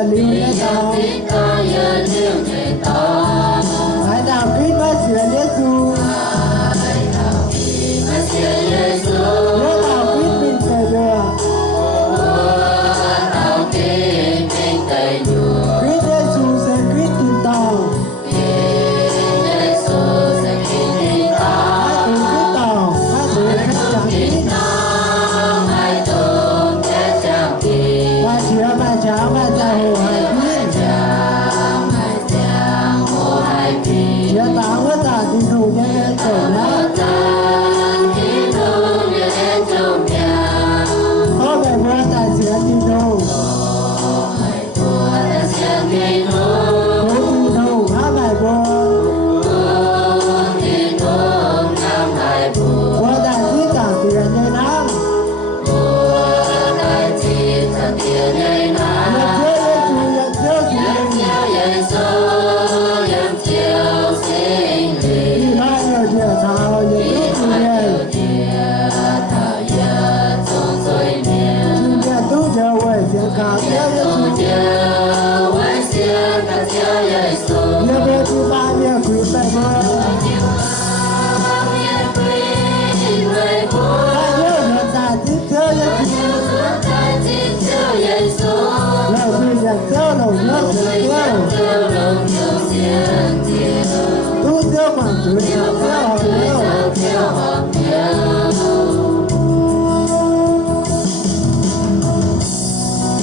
giờ liu nhé tao hãy đạo Christ và sửa Giêsu nhớ đạo Christ mình cởi đường Christ Giêsu sẽ Christ tin tao hãy từ Christ tao hãy từ khách chẳng Christ và chữa và cháo và cha hồ hải Christ chữa tao với ta tin thù cho nên tổ nhá có vẻ vua ta sửa tin thù cố tin thù há bài vua vua ta chỉ càng tiền như năm Hãy subscribe cho kênh Ghiền Mì Gõ để không bỏ lỡ những video hấp dẫn.